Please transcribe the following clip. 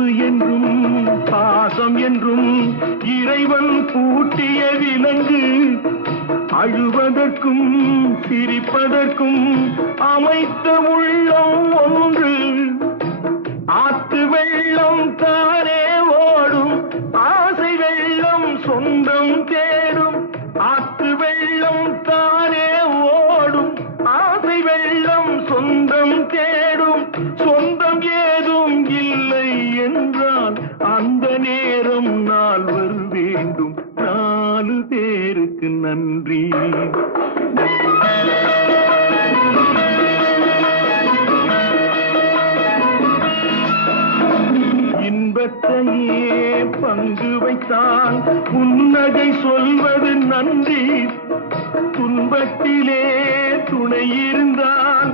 அன்பு என்றும் பாசம் என்றும் இறைவன் பூட்டிய விலங்கு அழுவதற்கும் சிரிப்பதற்கும் அமைத்த உள்ளம் ஒன்று ஆத்து வெள்ளம் தானே ஓடும் ஆசை வெள்ளம் சொந்தம் தேடும் ஆத்து வெள்ளம் தானே ஓடும் ஆசை வெள்ளம் சொந்தம் தேடும் சொந்தம் ஏதும் இல்லை என்றால் அந்த நேரம் நால்வர் வேண்டும் 4 பேருக்கு நன்றி. இன்பத்தையே பங்கு வைத்தான் புன்னகை சொல்வது நன்றி துன்பத்திலே துணை இருந்தான்.